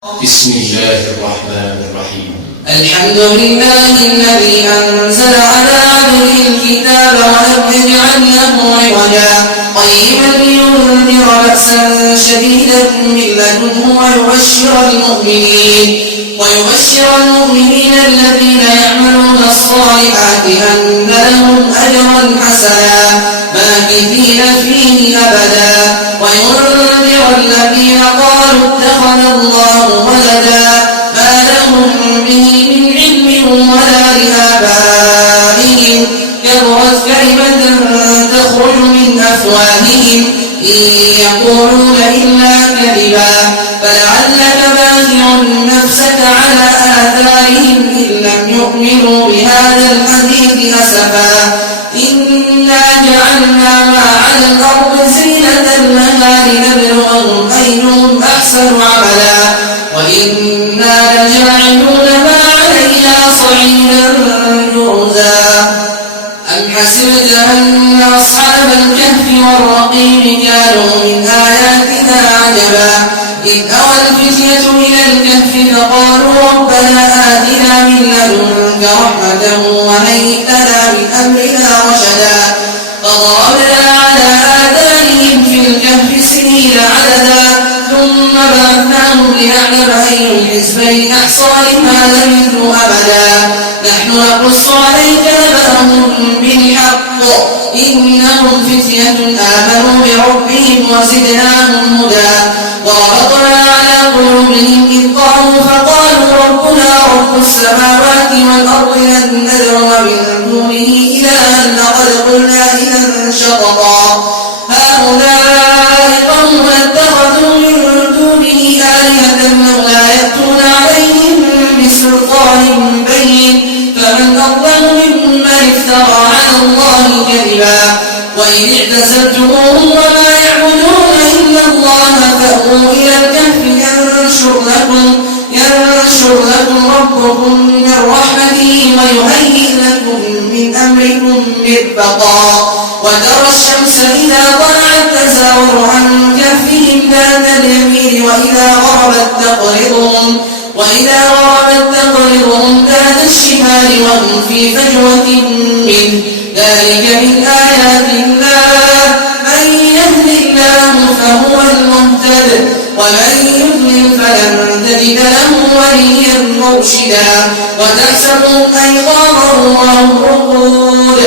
بسم الله الرحمن الرحيم. الحمد لله الذي أنزل على عبده الكتاب ولم يجعل له عوجا قيما لينذر بأسا شديدا من لدنه ويبشر المؤمنين الذين يعملون الصالحات أن لهم أجرا حسنا ماكثين فيه أبدا وينذر الذين قالوا اتخذ الله ولدا ما لهم به من علم ولا لآبائهم كبرت كلمة تخرج من أفواههم إن يقولون إلا كذبا فلعلك باخع نفسك على آثارهم إن لم يؤمنوا بهذا الحديث أسفا إنا جعلنا ما على الأرض زينة لها لنبلوهم أيهم أحسن عملا وإنا لجاعلون ما عليها صعيدا جرزا أم حسبت أن أصحاب الكهف والرقيم كانوا من آياتنا عجبا إذ أوى الفتية إلى الكهف فقالوا ربنا آتنا من لدنك رحمة وهيئ لنا من أمرنا رشدا فضربنا على آذانهم في الكهف سنين عددا ثم بعثناهم لنعلم أي الحزبين أحصى لما لبثوا أبدا نحن نقص عليك نبأهم بالحق إنهم فتية آمنوا بربهم وزدناهم هدى وربطنا على قلوبهم إذ قاموا فقالوا ربنا رب السماوات والأرض لن ندعو من دونه إلها لقد قلنا إذا شططا هؤلاء قوم اتخذوا من دونه آلهة لولا يأتون عليهم بسلطان بين فمن أظلم ممن افترى على الله كذبا وإذ اعتزلتموهم وما يعبدون إلا الله فأووا إلى الكهف ينشر لكم ربكم من رحمته ويهيئ لكم من أمركم مرفقا وترى الشمس إذا طلعت تزاور عن كهفهم ذات اليمين وإذا غربت تقرضهم ذات الشمال وهم في فجوة منه ذلك من آيات الله من يهد الله فهو المهتد ومن يضلل فلن تجد له وليا مرشدا وتحسبهم أيقاظا وهم رقود